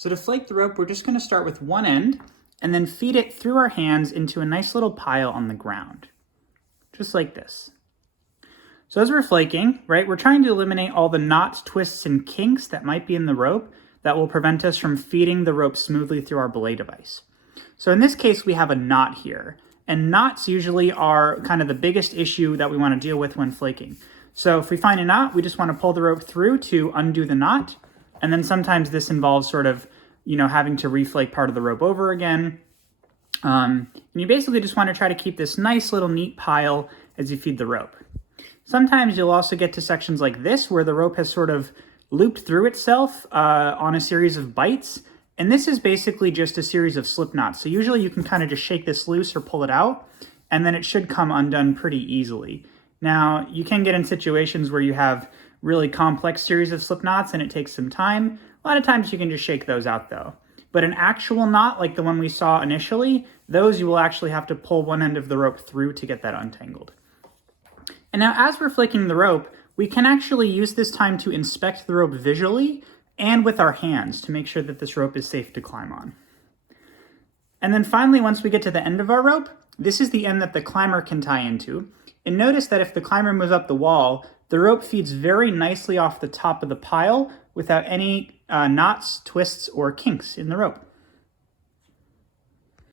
So to flake the rope, we're just going to start with one end and then feed it through our hands into a nice little pile on the ground, just like this. So as we're flaking, right, we're trying to eliminate all the knots, twists, and kinks that might be in the rope that will prevent us from feeding the rope smoothly through our belay device. So in this case, we have a knot here, and knots usually are kind of the biggest issue that we want to deal with when flaking. So if we find a knot, we just want to pull the rope through to undo the knot, and then sometimes this involves sort of, having to reflake part of the rope over again. And you basically just want to try to keep this nice little neat pile as you feed the rope. Sometimes you'll also get to sections like this where the rope has sort of looped through itself on a series of bites. And this is basically just a series of slip knots. So usually you can kind of just shake this loose or pull it out, and then it should come undone pretty easily. Now, you can get in situations where you have really complex series of slip knots and it takes some time. A lot of times you can just shake those out though. But an actual knot, like the one we saw initially, those you will actually have to pull one end of the rope through to get that untangled. And now as we're flaking the rope, we can actually use this time to inspect the rope visually and with our hands to make sure that this rope is safe to climb on. And then finally, once we get to the end of our rope, this is the end that the climber can tie into. And notice that if the climber moves up the wall, the rope feeds very nicely off the top of the pile without any knots, twists, or kinks in the rope.